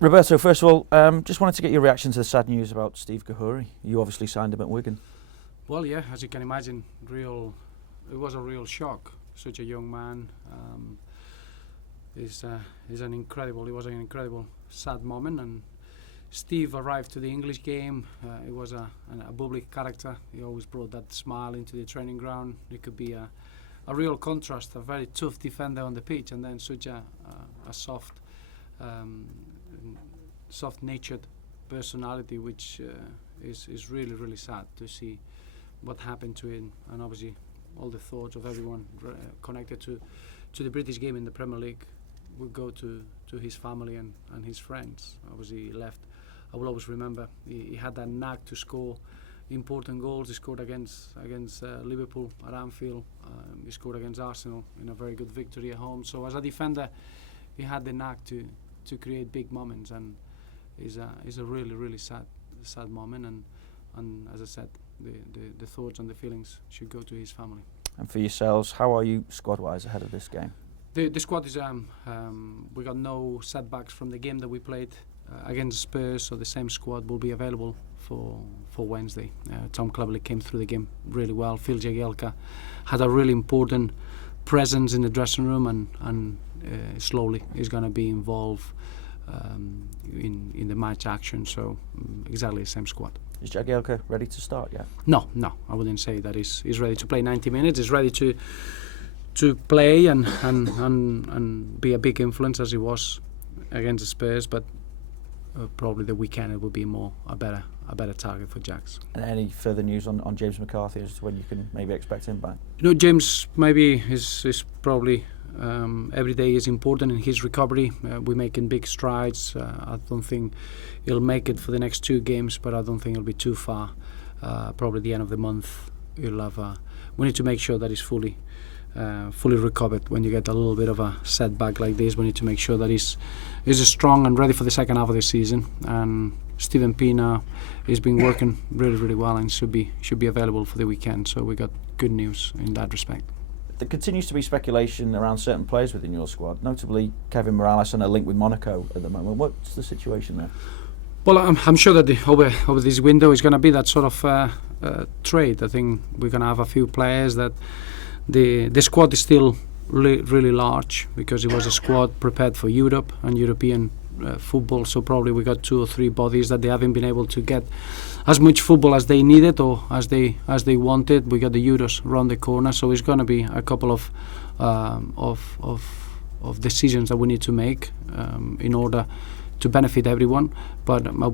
Roberto, first of all, just wanted to get your reaction to the sad news about Steve Kahuri. You obviously signed him at Wigan. Well, yeah, as you can imagine, it was a real shock. Such a young man. It was an incredible sad moment. And Steve arrived to the English game. He was a bubbly character. He always brought that smile into the training ground. He could be a real contrast, a very tough defender on the pitch, and then such a soft-natured personality, which is really sad to see what happened to him, and obviously all the thoughts of everyone connected to the British game in the Premier League would go to his family and his friends. Obviously he left. I will always remember he had that knack to score important goals. He scored against Liverpool at Anfield. He scored against Arsenal in a very good victory at home. So as a defender, he had the knack to create big moments, and is a really sad moment. And as I said, the thoughts and the feelings should go to his family. And for yourselves, how are you squad-wise ahead of this game? The squad is we got no setbacks from the game that we played against Spurs, so the same squad will be available for Wednesday. Tom Cleverley came through the game really well. Phil Jagielka had a really important presence in the dressing room, and slowly is going to be involved in the match action. So exactly the same squad. Is Jagielka ready to start yet? No, I wouldn't say that he's ready to play 90 minutes. He's ready to play and be a big influence as he was against the Spurs, but probably the weekend it will be a better target for Jags. And any further news on James McCarthy as to when you can maybe expect him back? James maybe is probably every day is important in his recovery. We're making big strides. I don't think he'll make it for the next 2 games, but I don't think it'll be too far. Probably the end of the month he'll have. We need to make sure that he's fully recovered. When you get a little bit of a setback like this, we need to make sure that he's strong and ready for the second half of the season. And Steven Pina has been working really well and should be available for the weekend. So we got good news in that respect. There continues to be speculation around certain players within your squad, notably Kevin Morales and a link with Monaco at the moment. What's the situation there? Well, I'm sure that over this window is going to be that sort of trade. I think we're going to have a few players that the squad is still really large, because it was a squad prepared for Europe and European football. So probably we got 2 or 3 bodies that they haven't been able to get as much football as they needed or as they wanted. We got the Euros around the corner, so it's going to be a couple of decisions that we need to make in order to benefit everyone. But I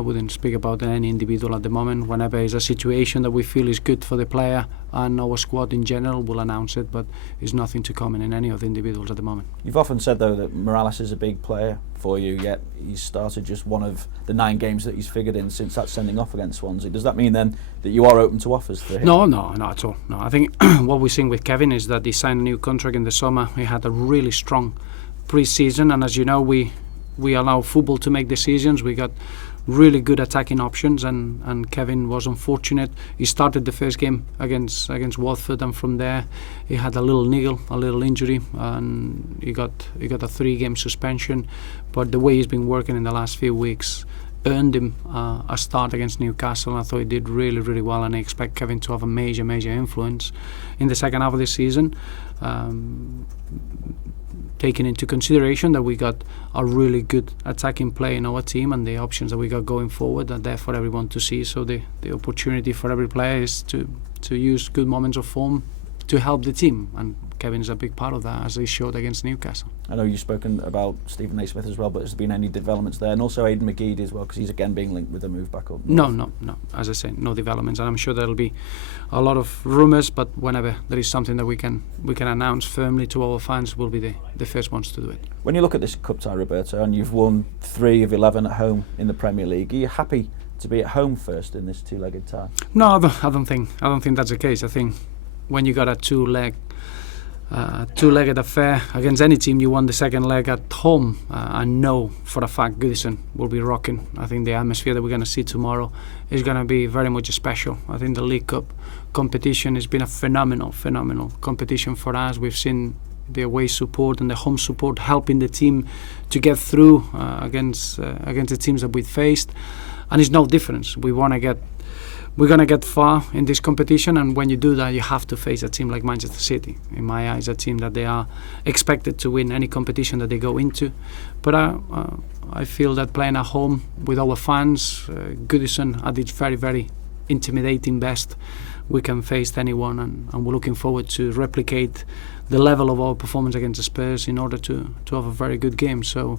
wouldn't speak about any individual at the moment. Whenever there's a situation that we feel is good for the player and our squad in general, we'll announce it, but there's nothing to comment in any of the individuals at the moment. You've often said, though, that Morales is a big player for you, yet he's started just one of the 9 games that he's figured in since that sending off against Swansea. Does that mean then that you are open to offers for him? No, not at all. No, I think what we're seeing with Kevin is that he signed a new contract in the summer. He had a really strong pre-season, and as you know, we allow football to make decisions. We got really good attacking options, and Kevin was unfortunate. He started the first game against Watford, and from there he had a little niggle, a little injury, and he got a 3-game suspension. But the way he's been working in the last few weeks earned him a start against Newcastle. I thought he did really well, and I expect Kevin to have a major influence in the second half of the season. Taking into consideration that we got a really good attacking play in our team and the options that we got going forward are there for everyone to see. So the opportunity for every player is to use good moments of form to help the team, and Kevin is a big part of that, as he showed against Newcastle. I know you've spoken about Stephen Naismith as well, but has there been any developments there? And also Aidan McGeady as well, because he's again being linked with a move back up north. No. As I say, no developments, and I'm sure there'll be a lot of rumours, but whenever there is something that we can announce firmly to our fans, we'll be the first ones to do it. When you look at this cup tie, Roberto, and you've won 3 of 11 at home in the Premier League, are you happy to be at home first in this 2-legged tie? No, I don't think that's the case. I think when you got a two-legged affair against any team, you won the second leg at home. I know for a fact Goodison will be rocking. I think the atmosphere that we're going to see tomorrow is going to be very much special. I think the League Cup competition has been a phenomenal competition for us. We've seen the away support and the home support, helping the team to get through against the teams that we faced. And it's no difference. We're going to get far in this competition, and when you do that, you have to face a team like Manchester City. In my eyes, a team that they are expected to win any competition that they go into. But I feel that playing at home with our fans, Goodison at its very, very intimidating best, we can face anyone, and we're looking forward to replicate the level of our performance against the Spurs in order to have a very good game. So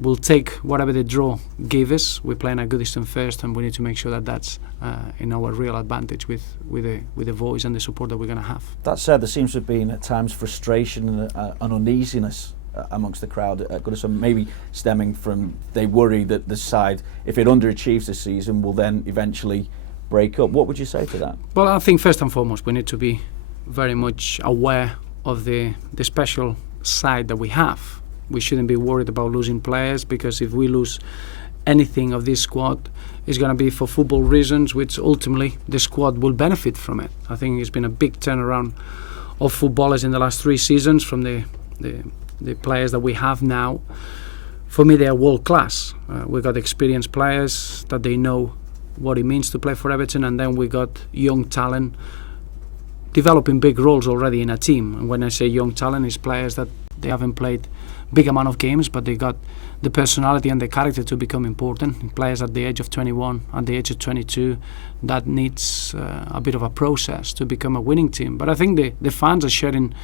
we'll take whatever the draw gave us. We're playing at Goodison first, and we need to make sure that that's in our real advantage with the voice and the support that we're going to have. That said, there seems to have been at times frustration and uneasiness amongst the crowd at Goodison, maybe stemming from they worry that the side, if it underachieves this season, will then eventually break up. What would you say to that? Well, I think first and foremost we need to be very much aware of the special side that we have. We shouldn't be worried about losing players, because if we lose anything of this squad, it's going to be for football reasons, which ultimately the squad will benefit from it. I think it's been a big turnaround of footballers in the last 3 seasons from the players that we have now. For me, they are world class. We got experienced players that they know what it means to play for Everton, and then we got young talent developing big roles already in a team. And when I say young talent, it's players that they haven't played big amount of games, but they got the personality and the character to become important. Players at the age of 21, at the age of 22, that needs a bit of a process to become a winning team. But I think the fans are sharing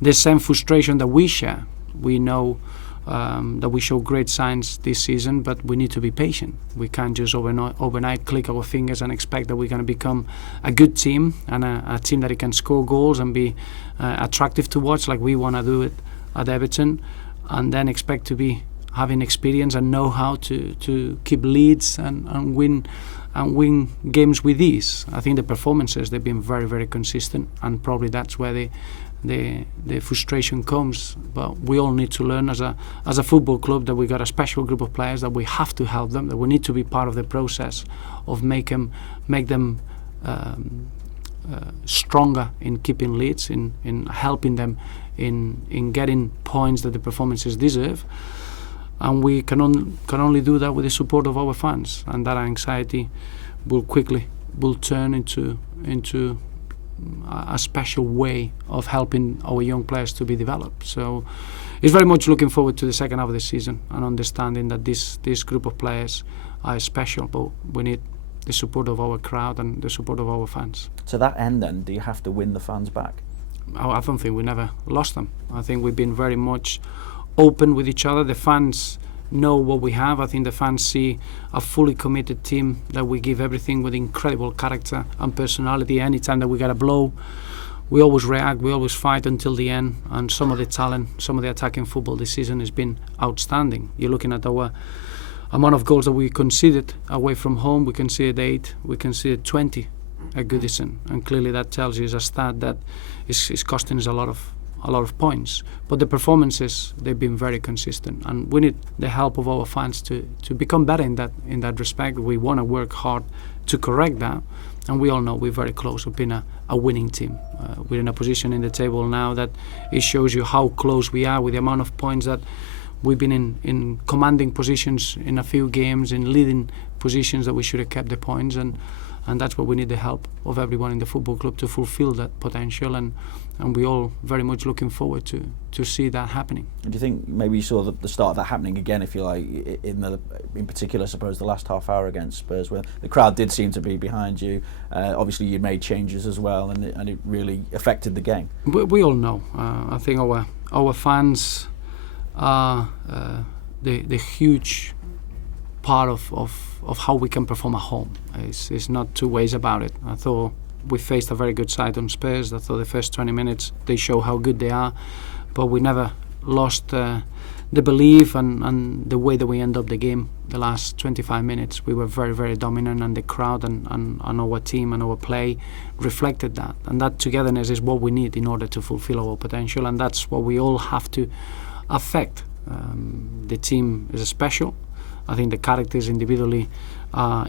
the same frustration that we share. We know that we show great signs this season, but we need to be patient. We can't just overnight click our fingers and expect that we're going to become a good team and a team that can score goals and be attractive to watch like we want to do it at Everton, and then expect to be having experience and know how to keep leads and win games with ease. I think the performances, they've been very, very consistent, and probably that's where the frustration comes. But we all need to learn as a football club that we got a special group of players that we have to help them, that we need to be part of the process of make them stronger in keeping leads, in helping them in getting points that the performances deserve. And we can only do that with the support of our fans, and that anxiety will turn into a special way of helping our young players to be developed. So it's very much looking forward to the second half of the season and understanding that this group of players are special, but we need the support of our crowd and the support of our fans. To that end then, do you have to win the fans back? I don't think we never lost them. I think we've been very much open with each other. The fans know what we have. I think the fans see a fully committed team that we give everything with incredible character and personality. Anytime that we get a blow, we always react, we always fight until the end. And some of the talent, some of the attacking football this season has been outstanding. You're looking at our amount of goals that we conceded away from home. We conceded 8, we conceded 20 at Goodison, and clearly that tells you is a stat that is costing us a lot of points. But the performances, they've been very consistent, and we need the help of our fans to become better in that respect. We want to work hard to correct that, and we all know we're very close to being a winning team. We're in a position in the table now that it shows you how close we are with the amount of points that we've been in commanding positions in a few games, in leading positions that we should have kept the points, and that's where we need the help of everyone in the football club to fulfill that potential, and we're all very much looking forward to see that happening. Do you think maybe you saw the start of that happening again, if you like, in particular, I suppose, the last half hour against Spurs, where the crowd did seem to be behind you? Obviously you made changes as well, and it really affected the game. We all know. I think our fans are the huge part of how we can perform at home. It's not two ways about it. I thought we faced a very good side on Spurs. I thought the first 20 minutes they show how good they are, but we never lost the belief and the way that we end up the game. The last 25 minutes we were very, very dominant, and the crowd and our team and our play reflected that, and that togetherness is what we need in order to fulfill our potential, and that's what we all have to affect. The team is special. I think the characters individually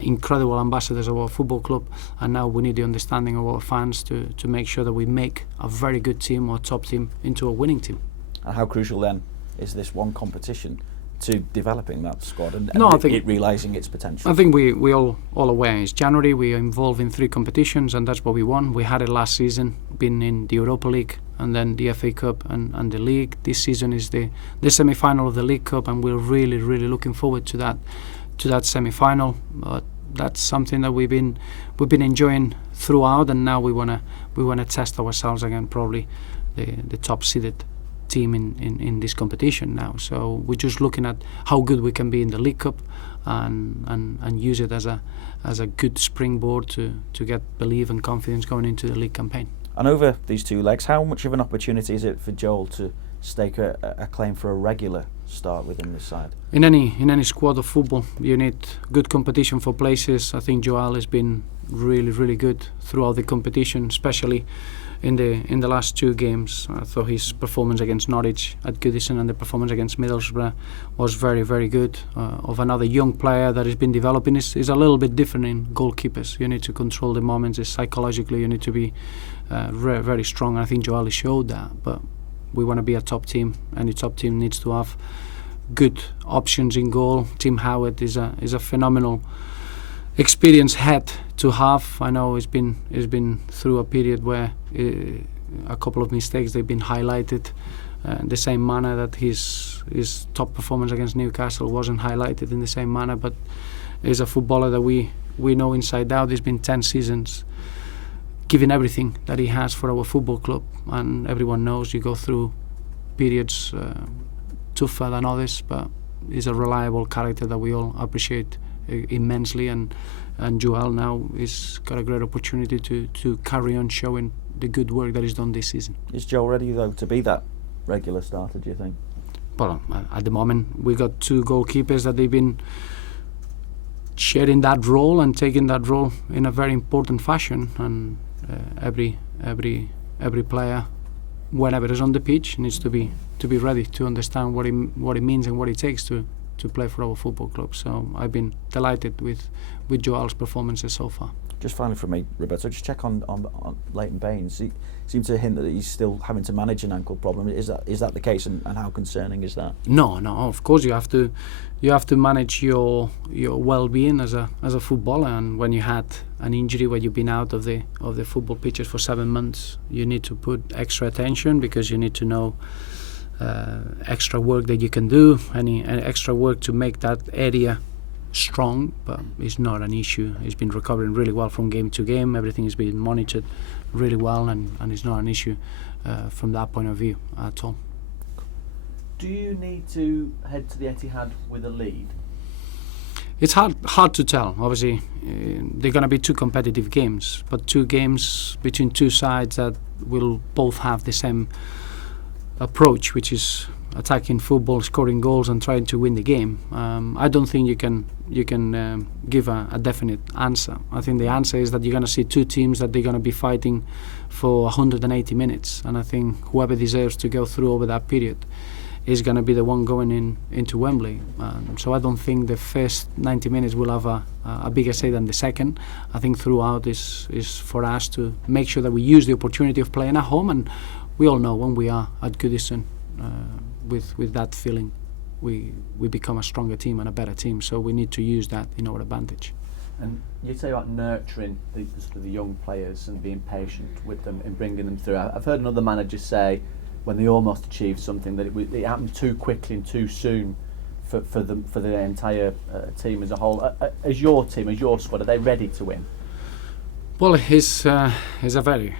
incredible ambassadors of our football club, and now we need the understanding of our fans to make sure that we make a very good team or top team into a winning team. And how crucial then is this one competition to developing that squad and realising its potential? I think we all aware. It's January, we are involved in 3 competitions, and that's what we want. We had it last season, been in the Europa League and then the FA Cup and the League. This season is the semi-final of the League Cup, and we're really looking forward to that semi-final. That's something that we've been enjoying throughout, and now we wanna test ourselves again, probably the top seeded team in this competition now. So we're just looking at how good we can be in the League Cup and use it as a good springboard to get belief and confidence going into the league campaign. And over these 2 legs, how much of an opportunity is it for Joel to stake a claim for a regular start within this side? In any squad of football, you need good competition for places. I think Joel has been really good throughout the competition, especially in the last 2 games. I thought his performance against Norwich at Goodison and the performance against Middlesbrough was very good. Of another young player that has been developing is a little bit different in goalkeepers. You need to control the moments. Psychologically, you need to be very strong. I think Joel showed that. But we want to be a top team. Any top team needs to have good options in goal. Tim Howard is a phenomenal experienced head to have. I know he's been through a period where a couple of mistakes they've been highlighted the same manner that his top performance against Newcastle wasn't highlighted in the same manner, but he's a footballer that we know inside out. He's been 10 seasons giving everything that he has for our football club, and everyone knows you go through periods tougher than others, but he's a reliable character that we all appreciate immensely, and Joel now has got a great opportunity to carry on showing the good work that he's done this season. Is Joel ready though to be that regular starter, do you think? Well, at the moment we got 2 goalkeepers that they've been sharing that role and taking that role in a very important fashion, and every player, whenever is on the pitch, needs to be ready to understand what it means and what it takes to play for our football club. So I've been delighted with Joel's performances so far. Just finally from me, Roberto, just check on Leighton Baines. He seemed to hint that he's still having to manage an ankle problem. Is that the case, and how concerning is that? No, of course you have to manage your well-being as a footballer, and when you had an injury where you've been out of the football pitches for 7 months, you need to put extra attention, because you need to know extra work that you can do, any extra work to make that area strong. But it's not an issue. He's been recovering really well from game to game. Everything is being monitored really well, and it's not an issue from that point of view at all. Do you need to head to the Etihad with a lead? It's hard to tell. Obviously, they're going to be 2 competitive games, but 2 games between 2 sides that will both have the same approach, which is attacking football, scoring goals, and trying to win the game. I don't think you can give a definite answer. I think the answer is that you're going to see 2 teams that they're going to be fighting for 180 minutes, and I think whoever deserves to go through over that period is going to be the one going into Wembley. So I don't think the first 90 minutes will have a bigger say than the second. I think throughout is for us to make sure that we use the opportunity of playing at home, and we all know when we are at Goodison with that feeling, we become a stronger team and a better team. So we need to use that in our advantage. And you say about nurturing the young players and being patient with them and bringing them through. I've heard another manager say when they almost achieved something that it happened too quickly and too soon for the entire team as a whole. As your team, as your squad, are they ready to win? Well, it's a very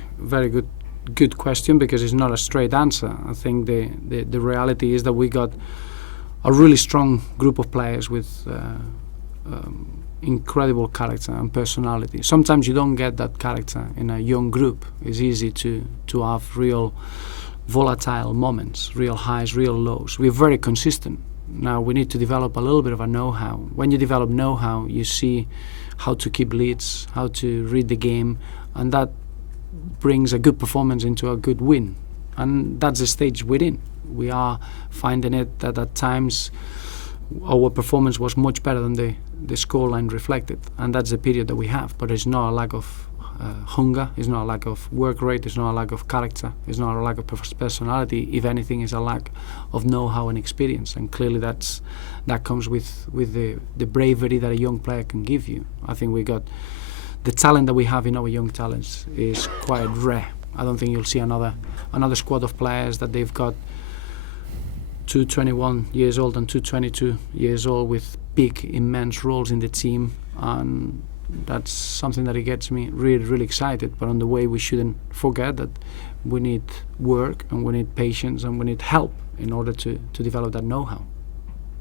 good question, because it's not a straight answer. I think the reality is that we got a really strong group of players with incredible character and personality. Sometimes you don't get that character in a young group. It's easy to have real volatile moments, real highs, real lows. We're very consistent. Now we need to develop a little bit of a know-how. When you develop know-how, you see how to keep leads, how to read the game, and that brings a good performance into a good win. And that's the stage we're in. We are finding it that at times our performance was much better than the scoreline reflected, and that's the period that we have. But it's not a lack of hunger, it's not a lack of work rate, it's not a lack of character, it's not a lack of personality. If anything, it's a lack of know-how and experience, and clearly that comes with the bravery that a young player can give you. I think we got the talent that we have in our young talents is quite rare. I don't think you'll see another squad of players that they've got 21 years old and 22 years old with big, immense roles in the team, and that's something that it gets me really, really excited. But on the way, we shouldn't forget that we need work and we need patience and we need help in order to develop that know-how.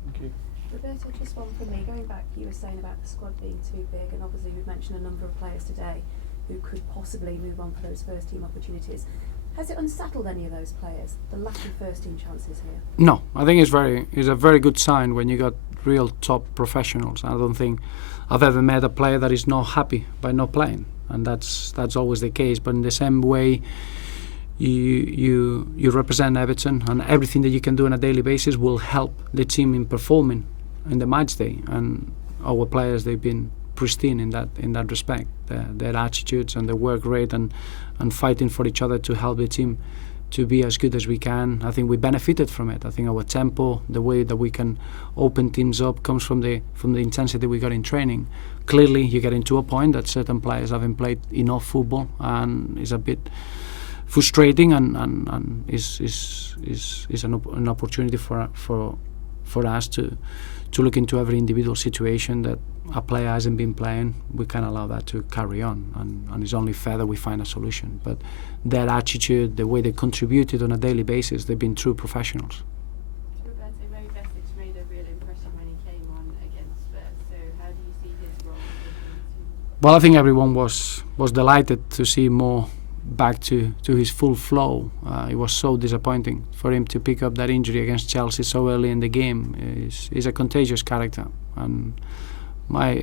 Thank you. Roberto, just one from me. Going back, you were saying about the squad being too big, and obviously we've mentioned a number of players today who could possibly move on for those first team opportunities. Has it unsettled any of those players, the lack of first team chances here? No, I think it's a very good sign when you got real top professionals. I don't think I've ever met a player that is not happy by not playing, and that's always the case. But in the same way, you represent Everton, and everything that you can do on a daily basis will help the team in performing in the match day. And our players, they've been pristine in that respect. Their attitudes and their work rate and fighting for each other to help the team to be as good as we can. I think we benefited from it. I think our tempo, the way that we can open teams up, comes from the intensity we got in training. Clearly, you get into a point that certain players haven't played enough football, and is a bit frustrating, and is an opportunity for us to look into every individual situation that a player hasn't been playing. We can't allow that to carry on, and it's only fair that we find a solution. But their attitude, the way they contributed on a daily basis, they've been true professionals. Roberto, maybe Besic made a real impression when he came on against Spurs, so how do you see his role? Well, I think everyone was delighted to see Mo back to his full flow. It was so disappointing for him to pick up that injury against Chelsea so early in the game. He's a contagious character, and my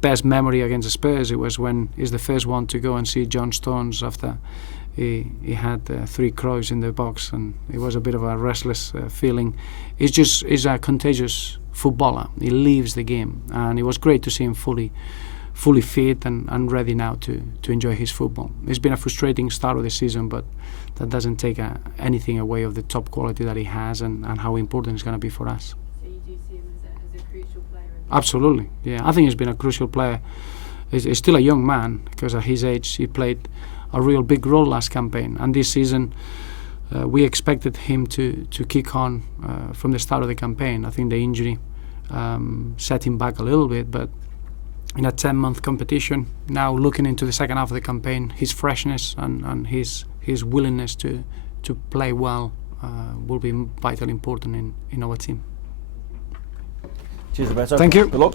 best memory against the Spurs, it was when he's the first one to go and see John Stones after he had 3 Cruyffs in the box, and it was a bit of a restless feeling. He's a contagious footballer. He leaves the game, and it was great to see him fully fit and ready now to enjoy his football. It's been a frustrating start of the season, but that doesn't take anything away of the top quality that he has and how important it's going to be for us. So you do see him as a crucial player? Absolutely, yeah. I think he's been a crucial player. He's still a young man, because at his age he played a real big role last campaign, and this season we expected him to kick on from the start of the campaign. I think the injury set him back a little bit, but in a 10-month competition, now looking into the second half of the campaign, his freshness and his willingness to play well will be vitally important in our team. Cheers, Roberto. Thank you. Good luck.